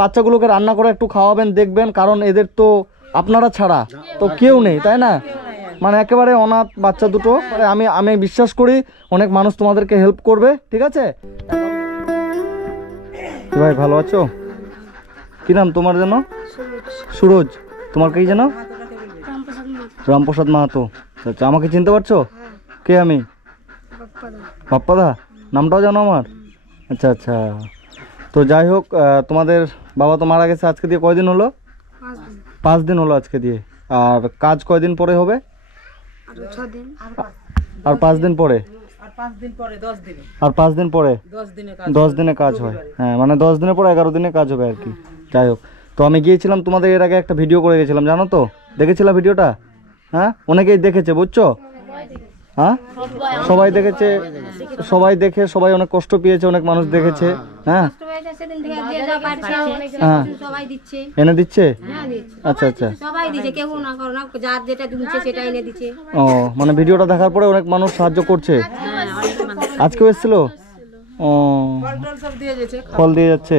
বাচ্চাগুলোকে রান্না করে একটু খাওয়াবেন, দেখবেন, কারণ এদের তো আপনারা ছাড়া তো কেউ নেই, তাই না? মানে একেবারে অনাথ বাচ্চা দুটো। মানে আমি বিশ্বাস করি অনেক মানুষ তোমাদেরকে হেল্প করবে, ঠিক আছে? ভাই ভালো আছো? কি নাম তোমার যেন? সুরজ। তোমার কি যেন? রামপ্রসাদ মাহাতো। আচ্ছা, আমাকে চিনতে পারছো? কে আমি? বাপ্পাদা। নামটাও জানো আমার? আচ্ছা আচ্ছা। তো যাই হোক, তোমাদের বাবা তো মারা গেছে আজকে দিয়ে কয়দিন হলো? 5 দিন হলো আজকে দিয়ে। আর কাজ কয়দিন পরে হবে? আর 5 দিন পরে? আর 5 দিন পরে 10 দিনে কাজ হয়। হ্যাঁ, মানে 10 দিনের পরে 11 দিনে কাজ হবে আর কি। যাই হোক, তো আমি গিয়েছিলাম তোমাদের এর আগে একটা ভিডিও করে গেছিলাম, জানো তো? দেখেছিলাম ভিডিওটা? হ্যাঁ, অনেকেই দেখেছে, বুঝছো? হ্যাঁ, সবাই দেখেছে, সবাই দেখে সবাই অনেক কষ্ট পেয়েছে, অনেক মানুষ দেখেছে। হ্যাঁ, এনে দিচ্ছে। আচ্ছা আচ্ছা। ও, মানে ভিডিওটা দেখার পরে অনেক মানুষ সাহায্য করছে। আজকেও এসেছিল? ও, ফল দিয়ে যাচ্ছে।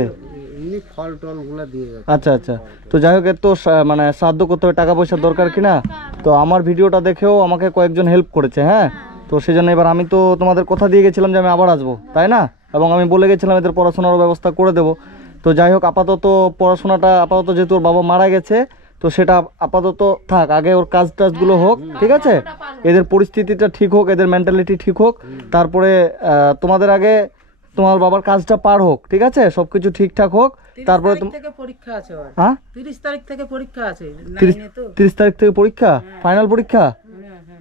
আচ্ছা আচ্ছা। তো যাই হোক, এর তো মানে সাহায্য করতে হবে, টাকা পয়সার দরকার কিনা। তো আমার ভিডিওটা দেখেও আমাকে কয়েকজন হেল্প করেছে। হ্যাঁ, তো সেই জন্য এবার আমি তো তোমাদের কথা দিয়ে গেছিলাম যে আমি আবার আসবো, তাই না? এবং আমি বলে গেছিলাম এদের পড়াশোনার ব্যবস্থা করে দেবো। তো যাই হোক, আপাতত পড়াশোনাটা আপাতত যেহেতু ওর বাবা মারা গেছে, তো সেটা আপাতত থাক, আগে ওর কাজ টাজগুলো হোক, ঠিক আছে? এদের পরিস্থিতিটা ঠিক হোক, এদের মেন্টালিটি ঠিক হোক, তারপরে তোমাদের আগে তোমার বাবার কাজটা পার হোক, ঠিক আছে? সবকিছু ঠিকঠাক হোক, তারপরে পরীক্ষা আছে। হ্যাঁ, 30 তারিখ থেকে পরীক্ষা আছে। 30 তারিখ থেকে পরীক্ষা, ফাইনাল পরীক্ষা।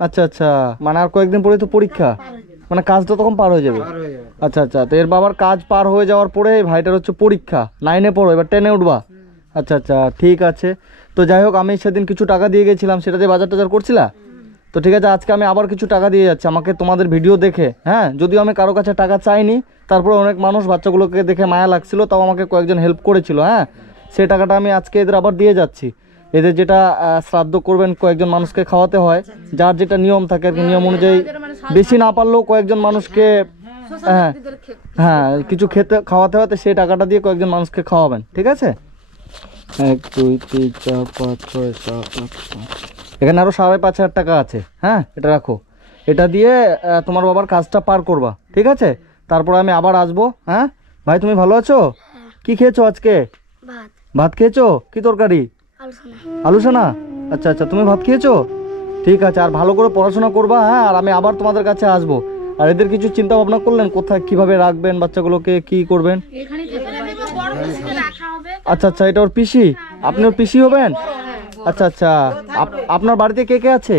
আচ্ছা আচ্ছা, মানে আর কয়েকদিন পরে তো পরীক্ষা, মানে কাজটা তখন পার হয়ে যাবে। আচ্ছা আচ্ছা। তো এর বাবার কাজ পার হয়ে যাওয়ার পরে ভাইটার হচ্ছে পরীক্ষা, 9-এ পড়ো, এবার 10-এ উঠবা। আচ্ছা আচ্ছা, ঠিক আছে। তো যাই হোক, আমি সেদিন কিছু টাকা দিয়ে গেছিলাম, সেটা দিয়ে বাজার টাজার করছিলা তো, ঠিক আছে? আজকে আমি আবার কিছু টাকা দিয়ে যাচ্ছি আমাকে তোমাদের ভিডিও দেখে। হ্যাঁ, যদিও আমি কারো কাছে টাকা চাইনি, তারপরে অনেক মানুষ বাচ্চাগুলোকে দেখে মায়া লাগছিল, তাও আমাকে কয়েকজন হেল্প করেছিল। হ্যাঁ, সেই টাকাটা আমি আজকে এদের আবার দিয়ে যাচ্ছি। এদের যেটা শ্রাদ্ধ করবেন, কয়েকজন মানুষকে খাওয়াতে হয়, যার যেটা নিয়ম থাকে আর কি, নিয়ম অনুযায়ী বেশি না পারলেও কয়েকজন মানুষকে হ্যাঁ হ্যাঁ কিছু খাওয়াতে হয়, তো সেই টাকাটা দিয়ে কয়েকজন মানুষকে খাওয়াবেন, ঠিক আছে? 1 2 3 4 5 6 7 8 9। এখানে আরো 5,500 টাকা আছে। হ্যাঁ, এটা রাখো, এটা দিয়ে তোমার বাবার কাজটা পার করবা, ঠিক আছে? তারপর আমি আবার আসবো। হ্যাঁ ভাই, তুমি ভালো আছো? কি খেয়েছো আজকে? ভাত খেয়েছো? কি তরকারি? আলু সানা। আচ্ছা আচ্ছা, তুমি ভাত খেয়েছো? ঠিক আছে। আর ভালো করে পড়াশোনা করবা। হ্যাঁ, আর আমি আবার তোমাদের কাছে আসবো। আর এদের কিছু চিন্তা ভাবনা করলেন কোথায় কিভাবে রাখবেন, বাচ্চাগুলোকে কি করবেন? আচ্ছা আচ্ছা, এটা ওর পিসি? আপনি ওর পিসি হবেন? আচ্ছা আচ্ছা। আপনার বাড়িতে কে কে আছে?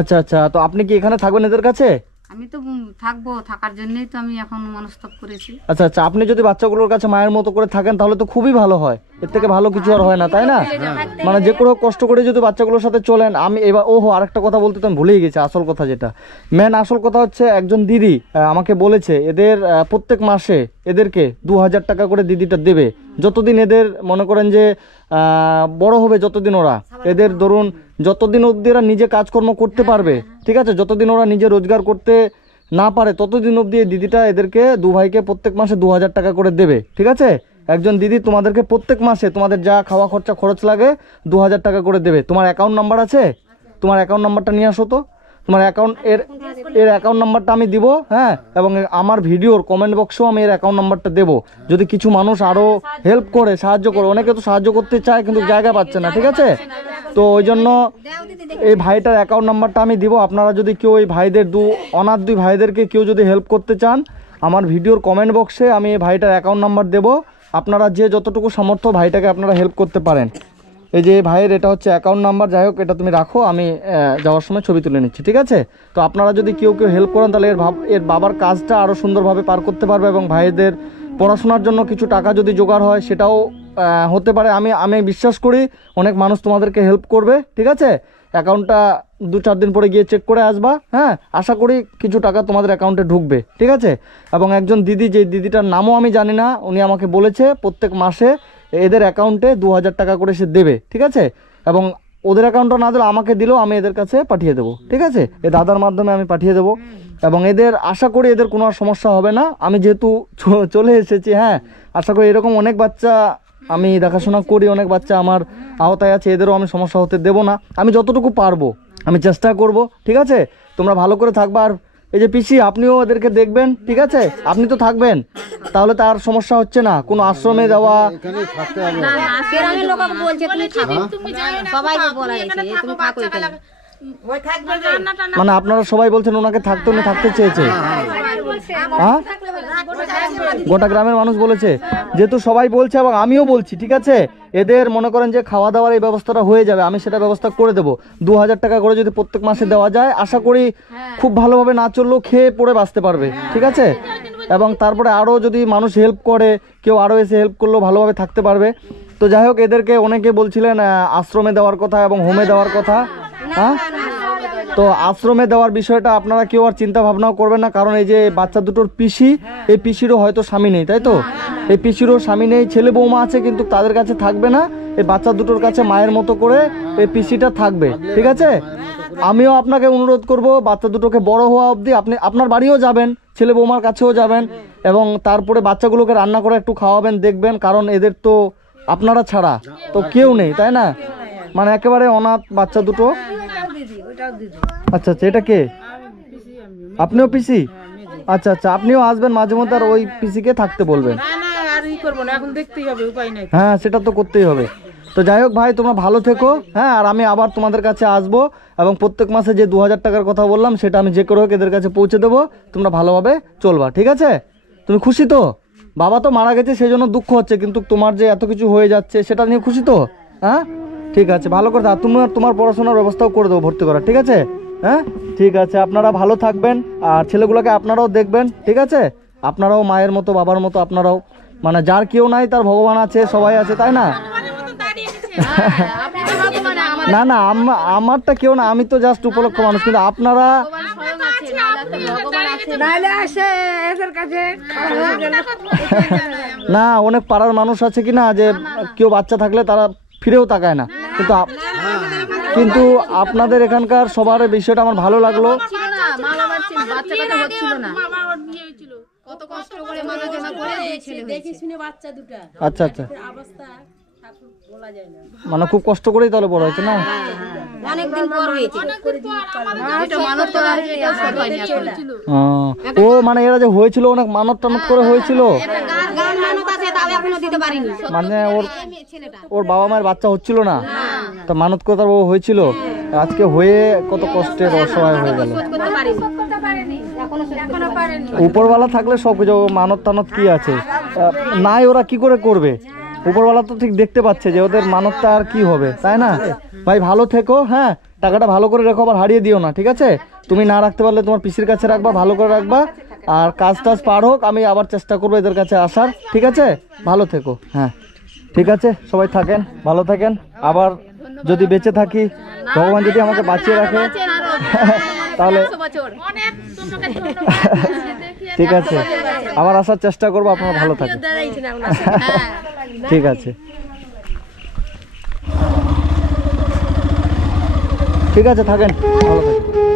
আচ্ছা আচ্ছা। তো আপনি কি এখানে থাকবেন এদের কাছে? আমি তো থাকবো, থাকার জন্যই তো আমি এখন মনস্তব করেছি। আচ্ছা আচ্ছা, আপনি যদি বাচ্চাগুলোর কাছে মায়ের মতো করে থাকেন তাহলে তো খুবই ভালো হয়, এর থেকে ভালো কিছু আর হয় না, তাই না? মানে যে কোনো কষ্ট করে যদি বাচ্চাগুলোর সাথে চলেন। আমি এবার আরেকটা কথা বলতে তো আমি ভুলেই গেছি, আসল কথা যেটা আসল কথা হচ্ছে, একজন দিদি আমাকে বলেছে এদের প্রত্যেক মাসে এদেরকে 2,000 টাকা করে দিদিটা দেবে, যতদিন এদের মনে করেন যে বড় হবে, যতদিন ওরা এদের ধরুন যতদিন অবধি এরা নিজে কাজকর্ম করতে পারবে, ঠিক আছে? যতদিন ওরা নিজে রোজগার করতে না পারে ততদিন অবধি এই দিদিটা এদেরকে 2 ভাইকে প্রত্যেক মাসে 2,000 টাকা করে দেবে, ঠিক আছে? একজন দিদি তোমাদেরকে প্রত্যেক মাসে তোমাদের যা খাওয়া খরচ লাগে 2,000 টাকা করে দেবে। তোমার অ্যাকাউন্ট নাম্বার আছে? তোমার অ্যাকাউন্ট নাম্বারটা নিয়ে আসো তো। তোমার এর অ্যাকাউন্ট নাম্বারটা আমি দিব। হ্যাঁ, এবং আমার ভিডিওর কমেন্ট বক্সেও আমি এর অ্যাকাউন্ট নাম্বারটা দেবো। যদি কিছু মানুষ আরও হেল্প করে, সাহায্য করে, অনেকে তো সাহায্য করতে চায় কিন্তু জায়গা পাচ্ছে না, ঠিক আছে? তো ওই জন্য এই ভাইটার অ্যাকাউন্ট নাম্বারটা আমি দিব। আপনারা যদি কেউ এই ভাইদের অনাথ 2 ভাইদেরকে কেউ যদি হেল্প করতে চান, আমার ভিডিওর কমেন্ট বক্সে আমি এই ভাইটার অ্যাকাউন্ট নাম্বার দেবো। আপনারা যে যতটুকু সামর্থ্য ভাইটাকে আপনারা হেল্প করতে পারেন। এই যে ভাইয়ের এটা হচ্ছে অ্যাকাউন্ট নাম্বার। যাই হোক, এটা তুমি রাখো, আমি যাওয়ার সময় ছবি তুলে নিচ্ছি, ঠিক আছে? তো আপনারা যদি কেউ হেল্প করেন তাহলে এর বাবার কাজটা আরও সুন্দরভাবে পার করতে পারবে, এবং ভাইদের পড়াশোনার জন্য কিছু টাকা যদি জোগাড় হয় সেটাও হতে পারে। আমি বিশ্বাস করি অনেক মানুষ তোমাদেরকে হেল্প করবে, ঠিক আছে? অ্যাকাউন্টটা 2-4 দিন পরে গিয়ে চেক করে আসবা। হ্যাঁ, আশা করি কিছু টাকা তোমাদের অ্যাকাউন্টে ঢুকবে, ঠিক আছে? এবং একজন দিদি, যে দিদিটার নামও আমি জানি না, উনি আমাকে বলেছে প্রত্যেক মাসে এদের অ্যাকাউন্টে 2,000 টাকা করে সে দেবে, ঠিক আছে? এবং ওদের অ্যাকাউন্টটা না দিলে আমাকে দিলেও আমি এদের কাছে পাঠিয়ে দেবো, ঠিক আছে? এই দাদার মাধ্যমে আমি পাঠিয়ে দেবো এবং এদের আশা করি এদের কোনো আর সমস্যা হবে না। আমি যেহেতু চলে এসেছি, হ্যাঁ, আশা করি এরকম অনেক বাচ্চা আমি দেখাশোনা করি, অনেক বাচ্চা আমার আওতায় আছে, এদেরও আমি সমস্যা হতে দেবো না। আমি যতটুকু পারবো আমি চেষ্টা করব, ঠিক আছে? তোমরা ভালো করে থাকবা। আর এই যে পিসি, আপনিও এদেরকে দেখবেন, ঠিক আছে? আপনি তো থাকবেন, তাহলে তার সমস্যা হচ্ছে না কোনো আশ্রমে দেওয়া। গ্রামের লোক বলছে তুমি সবাই বলা গেছে তুমি থাকো এখানে। মানে আপনারা সবাই বলছেন ওনাকে থাকতে, উনি থাকতে চেয়েছে, হ্যাঁ? গোটা গ্রামের মানুষ বলেছে, যেহেতু সবাই বলছে এবং আমিও বলছি, ঠিক আছে? এদের মনে করেন যে খাওয়া দাওয়ার এই ব্যবস্থাটা হয়ে যাবে, আমি সেটা ব্যবস্থা করে দেবো। 2000 টাকা করে যদি প্রত্যেক মাসে দেওয়া যায়, আশা করি খুব ভালোভাবে না চললেও খেয়ে পড়ে বাঁচতে পারবে, ঠিক আছে? এবং তারপরে আরও যদি মানুষ হেল্প করে, কেউ আরও এসে হেল্প করলেও ভালোভাবে থাকতে পারবে। তো যাই হোক, এদেরকে অনেকে বলছিলেন আশ্রমে দেওয়ার কথা এবং হোমে দেওয়ার কথা, হ্যাঁ? তো আশ্রমে দেওয়ার বিষয়টা আপনারা কেউ আর চিন্তা ভাবনাও করবেন না, কারণ এই যে বাচ্চা দুটোর পিসি, এই পিসিরও হয়তো স্বামী নেই, তাই তো? এই পিসিরও স্বামী নেই, ছেলে বৌমা আছে, কিন্তু তাদের কাছে থাকবে না। এই বাচ্চা দুটোর কাছে মায়ের মতো করে এই পিসিটা থাকবে, ঠিক আছে? আমিও আপনাকে অনুরোধ করব, বাচ্চা দুটোকে বড় হওয়া অবধি আপনি আপনার বাড়িও যাবেন, ছেলে বৌমার কাছেও যাবেন এবং তারপরে বাচ্চাগুলোকে রান্না করে একটু খাওয়াবেন, দেখবেন, কারণ এদের তো আপনারা ছাড়া তো কেউ নেই, তাই না? মানে একেবারে অনাথ বাচ্চা দুটো। আচ্ছা আচ্ছা, এটা কে? আপনিও পিসি? আচ্ছা আচ্ছা, আপনিও আসবেন মাঝে মধ্যে আর ওই পিসিকে থাকতে বলবেন। হ্যাঁ, সেটা তো করতেই হবে। তো যাই হোক ভাই, তোমরা ভালো থেকো, হ্যাঁ? আর আমি আবার তোমাদের কাছে আসবো এবং প্রত্যেক মাসে যে 2000 টাকার কথা বললাম সেটা আমি যে করে হোক এদের কাছে পৌঁছে দেবো। তোমরা ভালোভাবে চলবা, ঠিক আছে? তুমি খুশি তো? বাবা তো মারা গেছে সেই জন্য দুঃখ হচ্ছে, কিন্তু তোমার যে এত কিছু হয়ে যাচ্ছে সেটা নিয়ে খুশি তো? হ্যাঁ, ঠিক আছে, ভালো করে থাক। তুমি তোমার পড়াশোনার ব্যবস্থাও করে দেবো, ভর্তি করা, ঠিক আছে? হ্যাঁ, ঠিক আছে, আপনারা ভালো থাকবেন আর ছেলেগুলোকে আপনারাও দেখবেন, ঠিক আছে? আপনারাও মায়ের মতো, বাবার মতো, আপনারাও, মানে যার কেউ নাই তার ভগবান আছে, সবাই আছে, তাই না? না না, আমারটা কেউ না, আমি তো জাস্ট উপলক্ষ মানুষ, কিন্তু আপনারা না, অনেক পাড়ার মানুষ আছে কি না, যে কেউ বাচ্চা থাকলে তারা ফিরেও তাকায় না, কিন্তু আপনাদের এখানকার সবার বিষয়টা আমার ভালো লাগলো। আচ্ছা আচ্ছা, মানে খুব কষ্ট করেই তাহলে বড় হয়েছে না? ও মানে এরা যে হয়েছিল অনেক মানত টানত করে হয়েছিল, মানে ওর বাবা মায়ের বাচ্চা হচ্ছিল না, তা মানত করে তার ও হয়েছিল, আজকে হয়ে কত কষ্টের অসহায় হয়ে গেল। উপরওয়ালা থাকলে সব কিছু, মানত টানত কি আছে নাই, ওরা কি করে করবে? উপরওয়ালা তো ঠিক দেখতে পাচ্ছে যে ওদের মানতটা আর কি হবে, তাই না? ভাই ভালো থেকো, হ্যাঁ? টাকাটা ভালো করে রেখো, আবার হারিয়ে দিও না, ঠিক আছে? তুমি না রাখতে পারলে তোমার পিসির কাছে রাখবা, ভালো করে রাখবা। আর কাজ টাজ পার হোক, আমি আবার চেষ্টা করবো এদের কাছে আসার, ঠিক আছে? ভালো থেকো, হ্যাঁ, ঠিক আছে, সবাই থাকেন, ভালো থাকেন। আবার যদি বেঁচে থাকি, ভগবান যদি আমাকে বাঁচিয়ে রাখে, তাহলে ঠিক আছে, আবার আসার চেষ্টা করবো। আপনারা ভালো থাকেন, ঠিক আছে, ঠিক আছে, থাকেন, ভালো থাকেন।